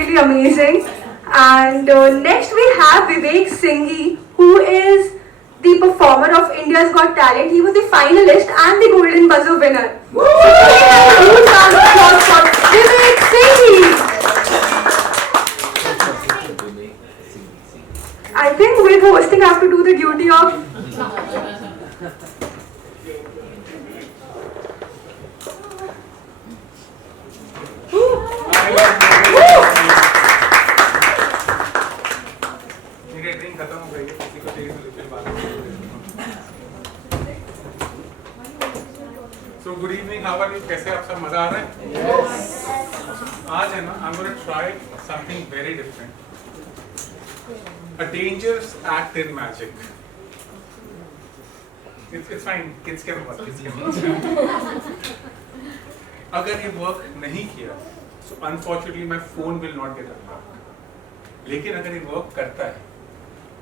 really amazing. And next we have Vivek Singhi, who is the performer of India's Got Talent. He was the finalist and the Golden Buzzer winner. So huge round of applause for Vivek Singhi. I think with hosting I have to do the duty of So good evening, how are you? कैसे आप सब मजा आ रहा है? Yes. आज है ना, I'm going to try something very different. A dangerous act in magic. It's fine, kids can work, kids can work. अगर ये work नहीं किया, so unfortunately my phone will not get unlocked. लेकिन अगर ये work करता है,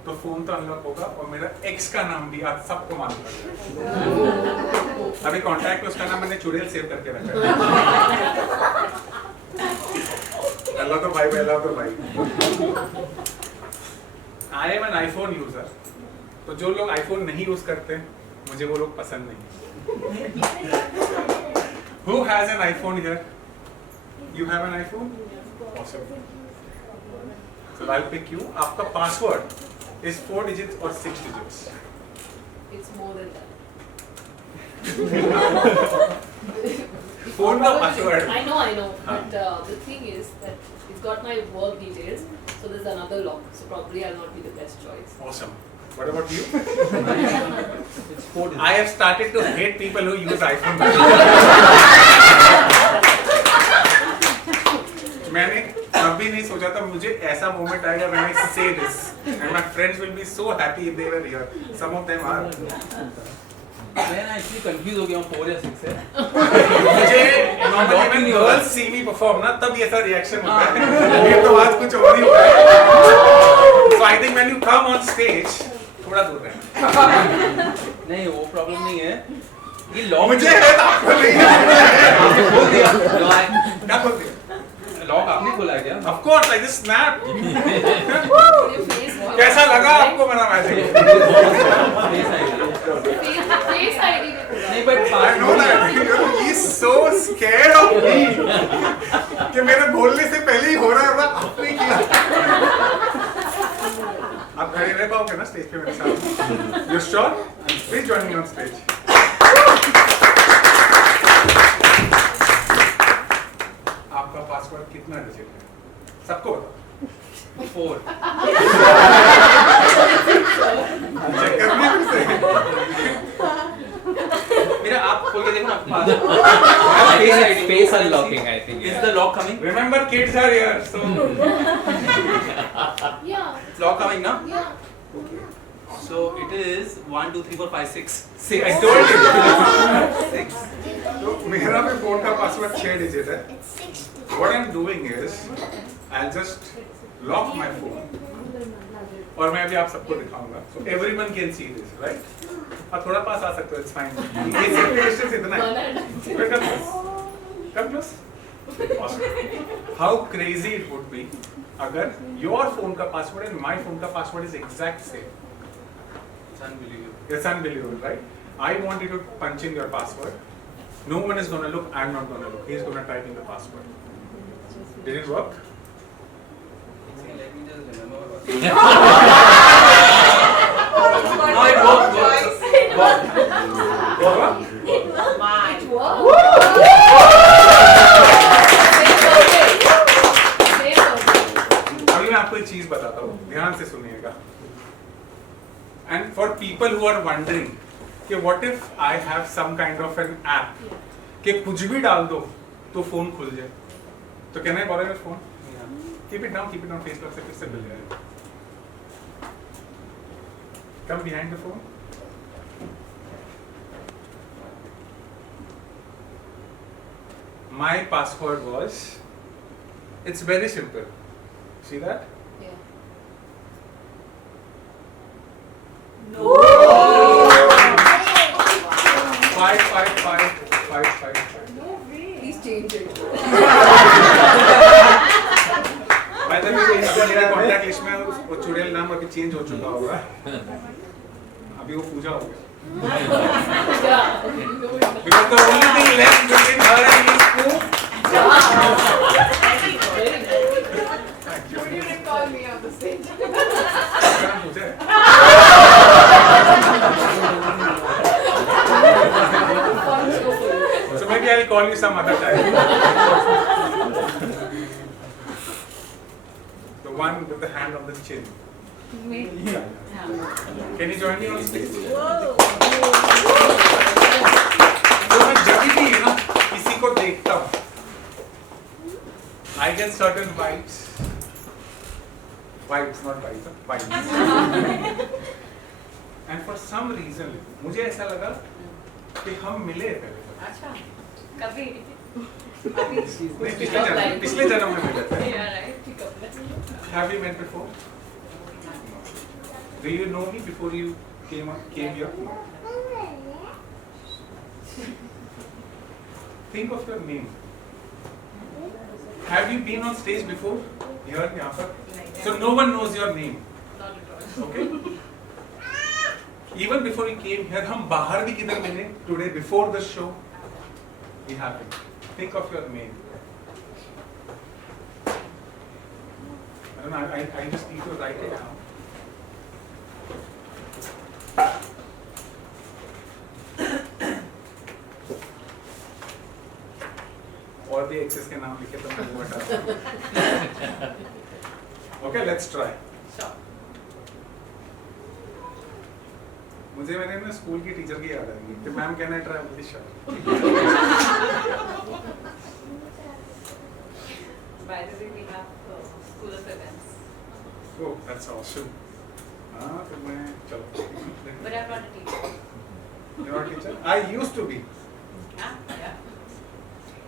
तो फोन तो अनलॉक होगा और मेरा एक्स का नाम भी आज सबको मालूम पड़ जाएगा। अभी कॉन्टैक्ट में उसका नाम मैंने चुड़ैल सेव करके रखा है। अल्लाह तो भाई, अल्लाह तो भाई। I am an iPhone user, तो जो लोग आईफोन नहीं यूज करते मुझे वो लोग पसंद नहीं। Who has an iPhone here? You have an iPhone? Awesome. So I'll pick you. आपका password is 4 digits or 6 digits? It's more than that. Phone का password. I know. But the thing is that it's got my work details, so there's another lock. So probably I'll not be the best choice. Awesome. What about you? It's 4 digits. I have started to hate people who use iPhone. मैंने कभी नहीं सोचा था मुझे ऐसा moment आएगा when I say this and my friends will be so happy if they were here. Some of them are. मैं ना एक्चुअली कंफ्यूज हो गया हूँ 4 या 6 से। मुझे normally when girls see me perform ना तब ये ऐसा रिएक्शन होता है। ये तो आज कुछ और ही हो रहा है। So I think when you come on stage थोड़ा दूर रहना। नहीं वो प्रॉब्लम नहीं है। ये लॉक मुझे है आपको नहीं है। आपने खोल दिया। क्या खोल दिया? लॉक आपने खोला है क्या? Of course, like this snap. Your face. कैसा लगा आपको मेरा मैजिक? Face ID में पूरा. नहीं but I know that. He's so scared of me. कि मेरे बोलने से पहले ही हो रहा है ना आपने किया। आप खड़े रह पाओगे ना स्टेज पे मेरे साथ? You sure? Please join me on stage. आपका पासवर्ड कितना डिजिट है? सबको बताओ। 4 चेक करने फिर से। मेरा आप खोल के देखो ना पास Face unlocking, I think. Is the lock coming? Remember, kids are here, so Yeah. Lock coming now? Yeah. So it is 1 2 3 4 5 6 I 6 told you. 6 तो मेरा भी फोन का पासवर्ड 6 डिजिट है। What I'm doing is, I'll just lock my phone. और मैं अभी आप सबको दिखाऊंगा। So everyone can see this, right? आप थोड़ा पास आ सकते हो, it's fine. ये safety distance इतना है। Wait, come close. Come close. Awesome. How crazy it would be अगर your phone का पासवर्ड and my phone का password is exact same. It's unbelievable. It's unbelievable, right? I want you to punch in your password. No one is gonna look. I'm not gonna look. He's gonna type in the password. Did it work? Let me just remember. No, it worked. Work? It worked. अभी मैं आपको एक चीज बताता हूँ, ध्यान से सुनिएगा। And for people who are wondering कि what if I have some kind of an app कि कुछ भी डाल दो तो फोन खुल जाए, तो can I borrow your phone? Keep it down, Facebook से फिर से मिल जाएगा। Come behind the phone. My password was, it's very simple. See that? Yeah. Five, five, five, five, five, five. Please change it. कुछ change हो चुका होगा। अभी वो पूजा हो गया। Because the only thing left between her and me is poop. You didn't call me on the stage. क्या पूजा है? So maybe I'll call you some other time. The one with the hand on the chin. Can you join me on stage? तो मैं जब भी ना किसी को देखता हूँ, I get certain vibes, not vibes. And for some reason मुझे ऐसा लगा कि हम मिले पहले। अच्छा, कभी पिछले जन्म में मिले थे। Yeah, right. Have you met before? Do you know me before you came here? Think of your name. Have you been on stage before? Here, यहाँ पर. So no one knows your name. Not at all. Okay? Even before you came here, हम बाहर भी किधर मिले? Today, before the show, we happened. Think of your name. I don't know. I just need to write it down. और भी access के नाम लिखे तो मैं वो हटा दूँ। Okay, let's try. Sure. मुझे मैंने ना स्कूल की टीचर की याद आ गई कि ma'am can I try with this shirt. By the way, we have school of events. Oh, that's awesome. हाँ तो मैं चलो। But I'm not a teacher. You're not a teacher? I used to be. Yeah.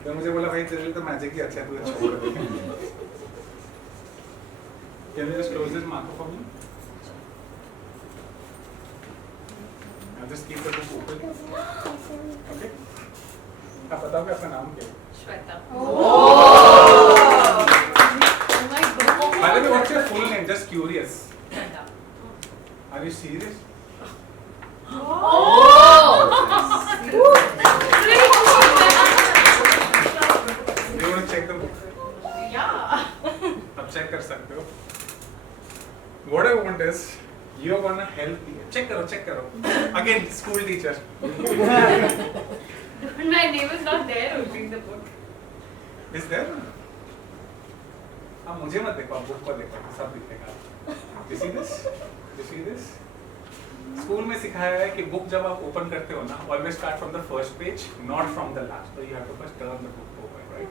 तो मुझे बोला भाई तेरे लिए तो मैजिक ही अच्छा है, तू छोड़ दे। Can you just close this marker for me? I'll just keep the book open. Okay? आप बताओगे आपका नाम क्या है? Shweta. Oh my God. By the way, what's your full name? Just curious. Shweta. Are you serious? You want to check the book? Yeah. आप check कर सकते हो. What I want is you're gonna help me. Check करो. Again, school teacher. My name is not there opening the book. Is there? आप मुझे मत देखो, आप बुक पर देखो, सब दिखेगा. You see this? स्कूल में सिखाया है कि बुक जब आप ओपन करते हो ना, always start from the first page, not from the last. So you have to first turn the book over, right?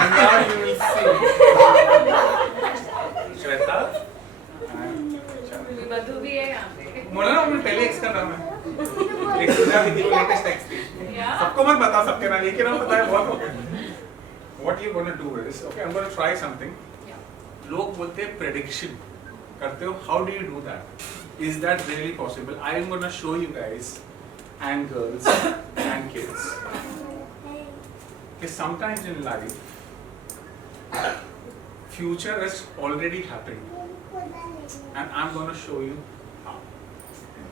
And now you will see. Shweta. मधु भी है यहाँ पे. बोला ना हमने पहले एक्स का नाम है. एक्स सुधा भी थी, लेटेस्ट एक्स थी. सबको मत बताओ, सबके नाम एक ही नाम बताया बहुत हो गया. What you're going to do is, okay, I'm going to try something. लोग बोलते हैं prediction करते हो. How do you do that? Is that really possible? I am going to show you guys and girls and kids that sometimes in life future has already happened and I'm going to show you how.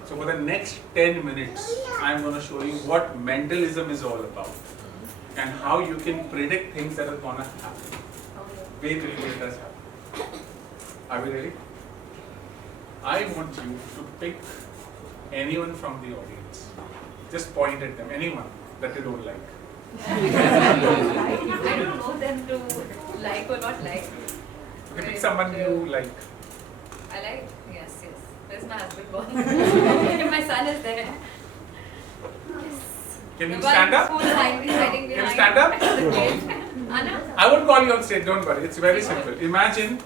So for the next 10 minutes I'm going to show you what mentalism is all about and how you can predict things that are going to happen. Wait till it does happen. Are we ready? I want you to pick anyone from the audience. Just point at them, anyone that you don't like. I don't know them to like or not like. Okay, pick someone you like. I like, yes. Where's my husband born? My son is there. Yes. Can you The stand one up? who's hiding behind. Can you stand up? Anna? I won't call you on stage, don't worry. It's very simple. Imagine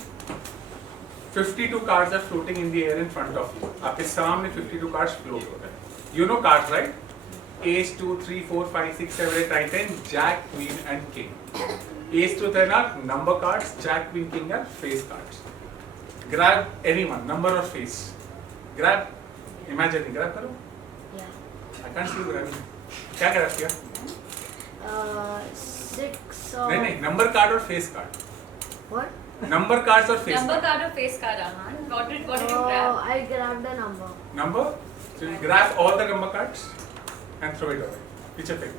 52 cards are floating in the air in front of you. आपके सामने 52 cards float हो रहे हैं. You know cards, right? Ace, 2, 3, 4, 5, 6, 7, 8, 9, 10, Jack, Queen and King. Ace to 10 are number cards, Jack, Queen, King are face cards. Grab anyone, number or face. Grab, imagine, grab करो. I can't see you grabbing. क्या grab किया? 6 नहीं, number card और face card. What? Number cards or face Number cards? card or face card, Aman? What did you Oh, grab? I grabbed a number. Number? So you grab all the number cards and throw it away. Which a pick?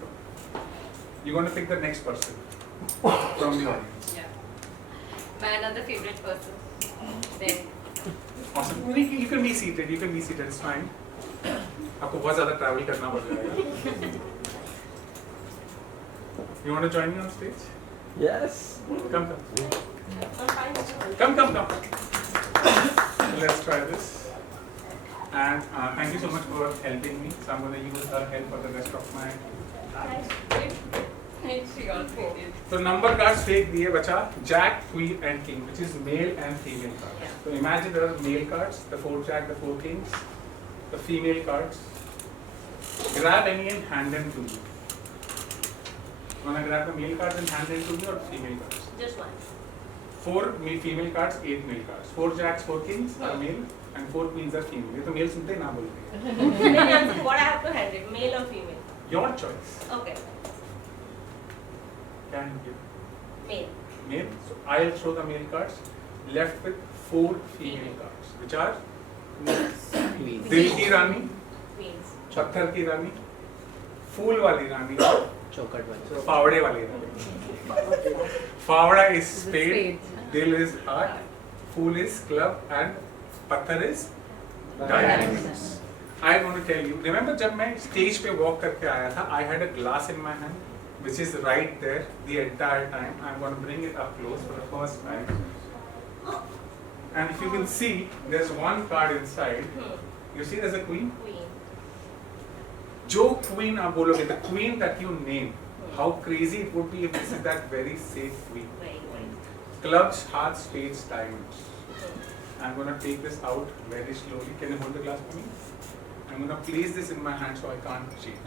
You're going to pick the next person from the audience. Yeah. My another favorite person. Then. Awesome. You can be seated. You can be seated. It's fine. आपको बहुत ज़्यादा travel करना पड़ जाएगा. You want to join me on stage? Yes. Come. Come. Let's try this. And thank you so much for helping me. So I'm going to use her help for the rest of my. She all failed. So number cards fake दिए बचा Jack, Queen and King, which is male and female cards. Yeah. So imagine there are male cards, the 4 Jack, the 4 Kings, the female cards. Grab any and hand them to me. Wanna grab the male cards and hand them to me or female cards? Just one. 4 female cards, 8 male cards. 4 Jacks, 4 Kings are male and 4 Queens are female. ये तो male सुनते ही ना बोलते Then answer what I have to hand it, male or female? Your choice. Okay, Can you give? male. Male. So I'll throw the male cards. Left with 4 female cards, which are Queen. दिल की रानी, Queens. पत्थर की रानी, फूल वाली रानी, चौकट वाली. फावड़े वाली रानी. फावड़ा is spade, दिल is heart, fool is club and पत्थर is diamonds. I'm going to tell you. Remember जब मैं stage पे walk करके आया था, I had a glass in my hand, which is right there the entire time. I'm going to bring it up close for the first time. And if you can see, there's one card inside. You see there's a queen? Queen. जो queen आप बोलोगे, the queen that you name, how crazy it would be if this is that very safe queen. Right. Clubs, hearts, spades, diamonds. I'm going to take this out very slowly. Can you hold the glass for me? I'm going to place this in my hand so I can't cheat.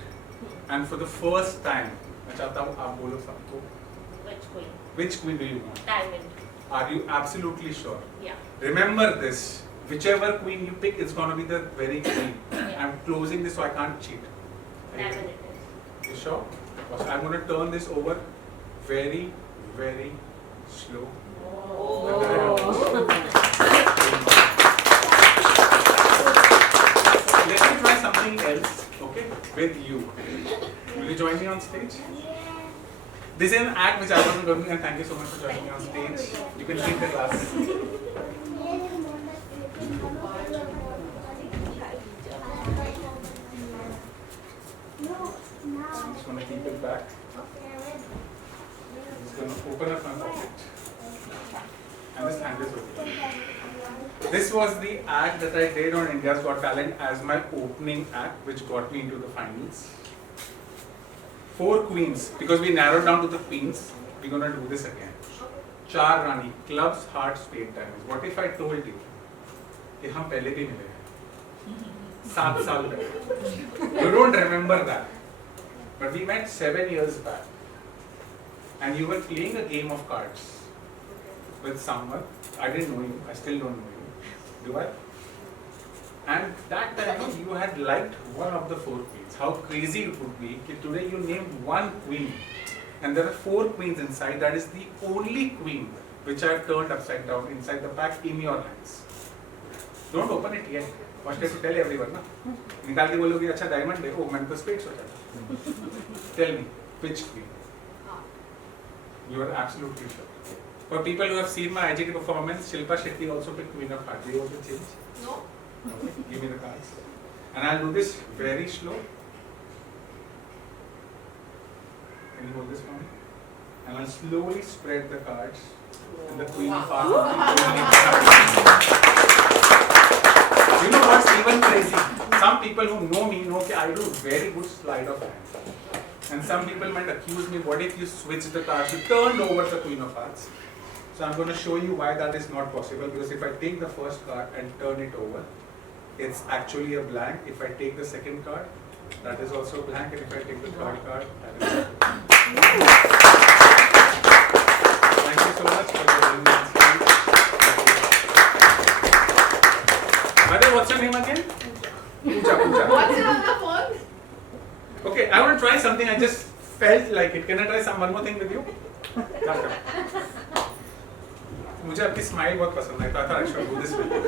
And for the first time, मैं चाहता हूँ आप बोलो सबको. Which queen? Which queen do you want? Diamond. Are you absolutely sure? Yeah. Remember this. Whichever queen you pick is going to be the very queen. Yeah. I'm closing this so I can't cheat. Are you- Diamond it is. You sure? So I'm going to turn this over very, very slow. Let me try something else, okay, with you. Will you join me on stage? This is an act which I wasn't going to do, and thank you so much for joining me on stage. You can keep the class. I'm just going to keep it back. I'm just going to open up my pocket. And this hand is open. This was the act that I did on India's Got Talent as my opening act, which got me into the finals. 4 queens, because we narrowed down to the queens, we're going to do this again. 4 Rani, clubs, hearts, spade, diamonds. What if I told you कि हम पहले भी मिले हैं 7 साल पहले? You don't remember that, but we met 7 years back, and you were playing a game of cards with someone. I didn't know you. I still don't know you. Do I? And that time you had liked one of the 4 queens. How crazy it would be if today you named one queen, and there are 4 queens inside. That is the only queen which I have turned upside down inside the pack in your hands. Don't open it yet. First have to tell everyone, ना? निकाल के बोलोगे अच्छा diamond है, oh मैंने तो spades सोचा था. Tell me which queen? You are absolutely sure. For people who have seen my IGT performance, Shilpa Shetty also picked Queen of Hearts. Do you want to change? No. Okay, give me the cards. And I'll do this very slow. Can you hold this for me? And I'll slowly spread the cards. And the Queen of Hearts will be only inside. You know what's even crazy? Some people who know me know that I do very good sleight of hand. And some people might accuse me, what if you switch the cards? You turned over the Queen of Hearts. So I'm going to show you why that is not possible, because if I take the first card and turn it over, it's actually a blank. If I take the second card, that is also blank, and if I take the third card, that is Thank you so much for joining me on stage. By the way, what's your name again? Pooja. What's it on the phone? Okay, I want to try something. I just felt like it. Can I try one more thing with you? Come. मुझे आपकी smile बहुत पसंद आई, तो I thought I should do this with you.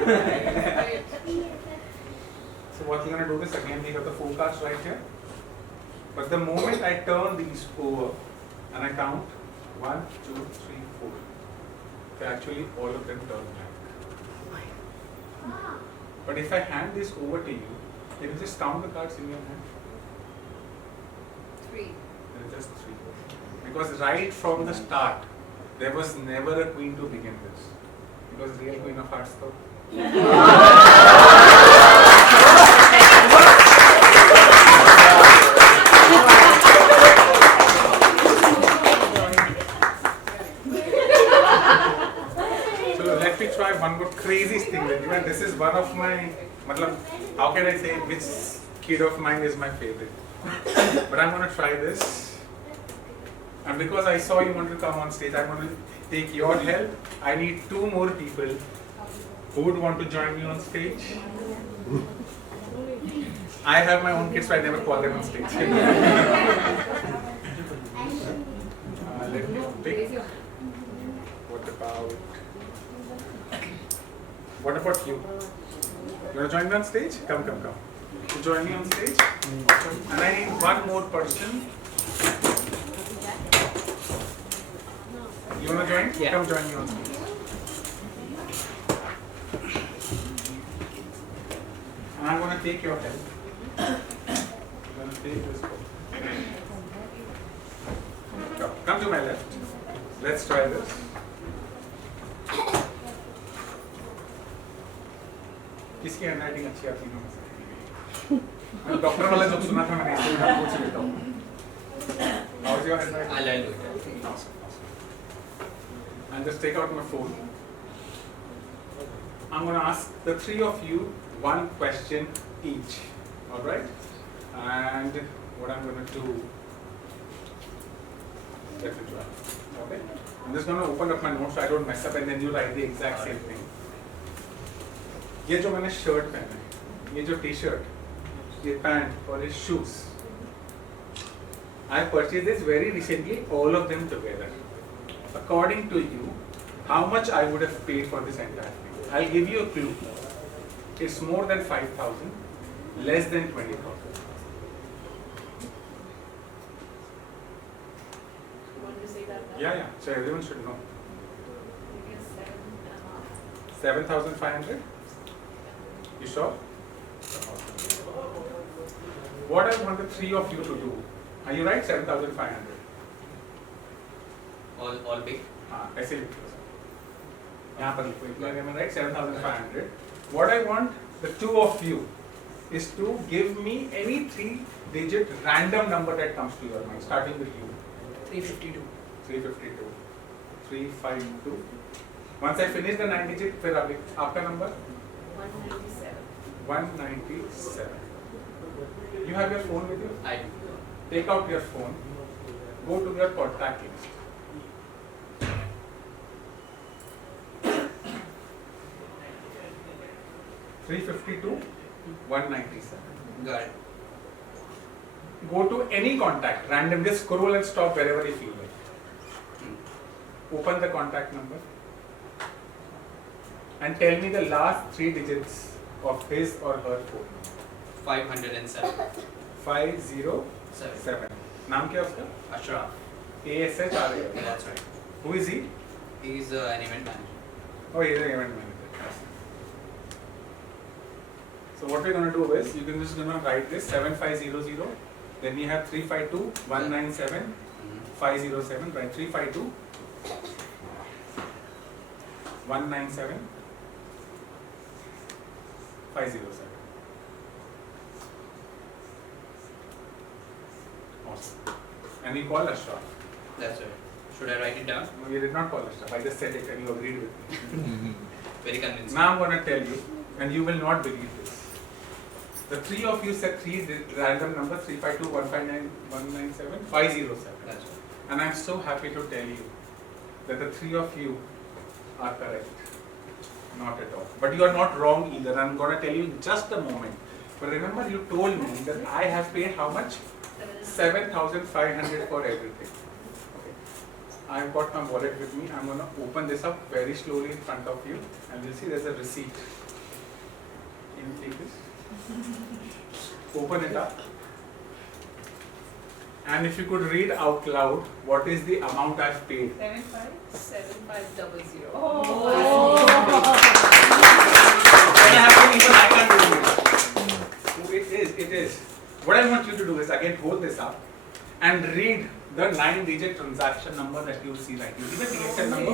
So what we're gonna do is again we got the four cards right here. But the moment I turn these over and I count 1, 2, 3, 4, they actually all of them turn blank. But if I hand this over to you, can you just count the cards in your hand? 3. There is just 3. Because right from the start, there was never a queen to begin with. It was real Queen of Hearts though. So let me try one more craziest thing with you, and this is one of my, how can I say which kid of mine is my favorite? But I'm gonna try this. And because I saw you want to come on stage, I'm going to take your help. I need 2 more people who would want to join me on stage. I have my own kids, so I never call them on stage. Let me pick. Raise your hand. What about you? You want to join me on stage? Come. You join me on stage. And I need 1 more person. You want to join? Yeah. Come join me on stage. And I'm going to take your help. I'm going to take this book. Come to my left. Let's try this. किसकी handwriting अच्छी आती है? मैं doctor वाला जब सुना था मैंने इसलिए मैं पूछ लेता हूँ. How is your handwriting? I'll do it. Awesome. And just take out my phone. I'm going to ask the 3 of you 1 question each. All right? And what I'm going to do, let me try. Okay? I'm just going to open up my notes so I don't mess up, and then you write the exact same thing. ये जो मैंने shirt पहना है, ये जो T-shirt, ये pant और ये shoes, I purchased this very recently, all of them together. According to you, how much I would have paid for this entire thing? I'll give you a clue. It's more than 5,000, less than 20,000. You want to say that now? Yeah. So everyone should know. I guess 7.5. 7,500. You sure? What I want the 3 of you to do? Are you right? 7,500. All big. ऐसे लिखो. यहाँ पर लिखो. Am I right? 7,500. What I want the 2 of you is to give me any 3-digit random number that comes to your mind, starting with you. 352. 352. 352. Once I finish the 9 digit, फिर आपका number? 197. 197. You have your phone with you? I do. Take out your phone. Go to your contact list. 352, 197. Got it. Go to any contact, random, just scroll and stop wherever you feel like. Open the contact number and tell me the last 3 digits of his or her phone. 507. 507. नाम क्या उसका? Ashraf. ASHRA. That's right. Who is he? He's an event manager. Oh, he's an event manager. So what we're going to do is, you can just gonna write this 7500. Then we have 352, 197, 507. Right, 352, 197, 507. Awesome. And we call Ashraf. That's right. Should I write it down? No, you did not call Ashraf. I just said it and you agreed with me. Very convincing. Now I'm going to tell you, and you will not believe this. The 3 of you said 3 random numbers, 352, 159, 197, 507. That's right. And I'm so happy to tell you that the 3 of you are correct. Not at all. But you are not wrong either. I'm going to tell you in just a moment. But remember, you told me that I have paid how much? 7,500 for everything. Okay. I've got my wallet with me. I'm gonna open this up very slowly in front of you, and you'll see there's a receipt. Can you take this? Open it up. And if you could read out loud, what is the amount I've paid? 7500. When I have to even I can't do it. So it is. What I want you to do is again hold this up and read the 9-digit transaction number that you see right. You see the transaction number?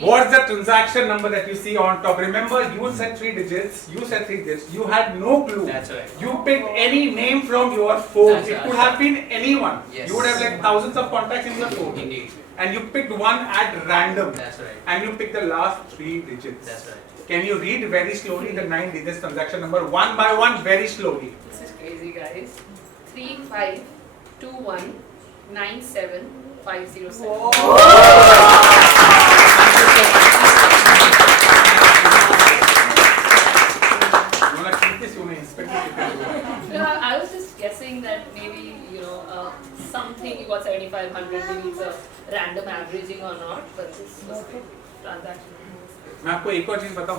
What's the transaction number that you see on top? Remember, you said 3 digits. You said 3 digits. You had no clue. That's right. You picked any name from your phone. That's It right. could have been anyone. Yes. You would have like thousands of contacts in your phone. Indeed. And you picked one at random. That's right. And you picked the last 3 digits. That's right. Can you read very slowly the 9 digits transaction number one by one very slowly? This is crazy, guys. 352197507. You wanna keep this? You wanna inspect it? No, I was just guessing that maybe, something you got 7500, maybe it's a random averaging or not, but this was the transaction. मैं आपको एक और चीज बताऊं,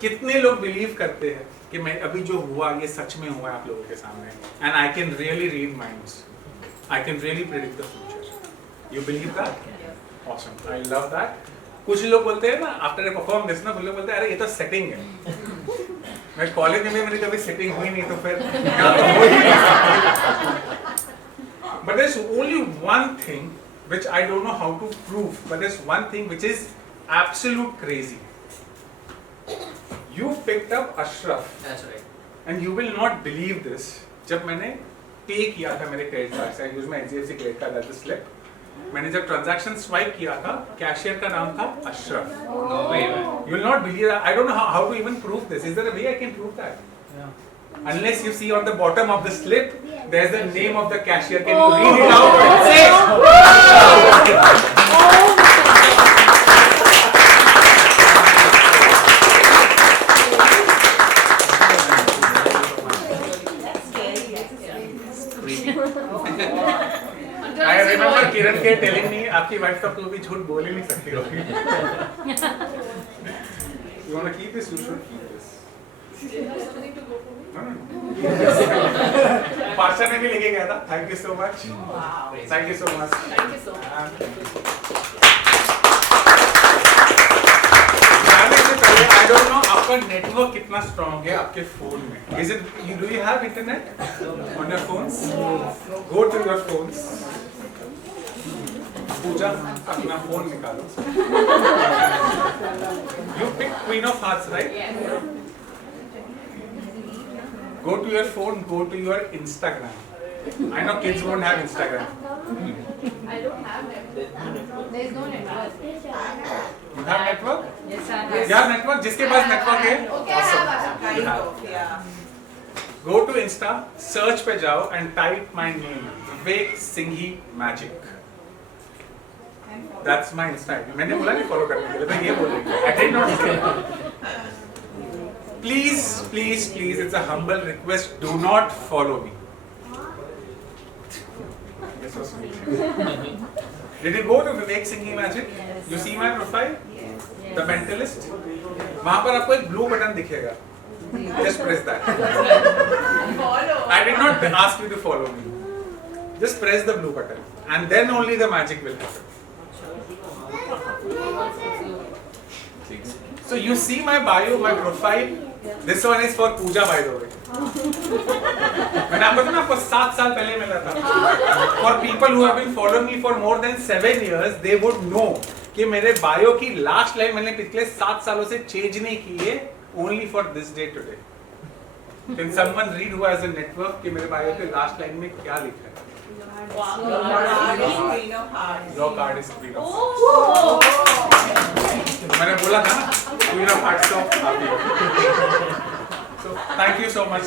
कितने लोग believe करते हैं कि मैं अभी जो हुआ ये सच में हुआ है आप लोगों के सामने, and I can really read minds, I can really predict the future. You believe that? Awesome, I love that. कुछ लोग बोलते हैं ना आफ्टर ए परफॉर्म दिस ना, कुछ लोग बोलते हैं अरे ये तो सेटिंग है. मैं कॉलेज में मेरी कभी सेटिंग हुई नहीं तो फिर हो ही नहीं सकती. But there's only one thing which I don't know how to prove, but there's one thing which is absolute crazy. You picked up Ashraf, That's right. and you will not believe this. जब मैंने पे किया था मेरे credit card से, use में HDFC credit card that slip, मैंने जब ट्रांजैक्शन स्वाइप किया था, कैशियर का नाम था Ashraf. No way, man. You will not believe that. I don't know how to even prove this. Is there a way I can prove that? Unless you see on the bottom of the slip, there's the name of the cashier. Can you read it out what it says? I remember Kiran K telling me, आपकी wife तो कभी झूठ बोल ही नहीं सकती होगी. You want to keep this? You should keep this. Do you have something to go for me? Pasha ने भी लेके गया था. Thank you so much. Thank you so much. Thank you so much. जाने से पहले I don't know आपका network कितना स्ट्रॉन्ग है आपके फोन में. Is it? Do you have internet on your phones? Go to your phones. पूजा अपना phone निकालो. You picked Queen of Hearts, right? Go to your phone, go to your Instagram. I know kids won't have Instagram. I don't have network. There's no network. You have network? Yes, I have. You have network? जिसके पास network है? Okay, I have. You have. Go to Insta, search पे जाओ and type my name, Vivek Singhi Magic. That's my Insta ID. मैंने बोला नहीं follow करने के लिए, तो ये बोलेंगे. I did not say. Please, please, please, it's a humble request. Do not follow me. This was sweet. Did you go to Vivek Singhi Magic? You see my profile? The Mentalist. वहाँ पर आपको एक blue button दिखेगा. Just press that. Follow. I did not ask you to follow me. Just press the blue button, and then only the magic will happen. So you see my bio, my profile. This one is for Pooja, by the way. मैंने आपको ना आपको 7 साल पहले मिला था. For people who have been following me for more than 7 years, they would know कि मेरे bio की last line मैंने पिछले 7 सालों से change नहीं की है, only for this day today. Can someone read who has a network कि मेरे bio के last line में क्या लिखा है? Your card is Queen of Hearts. मैंने बोला था ना Queen of Hearts तो आप ही हो. So thank you so much.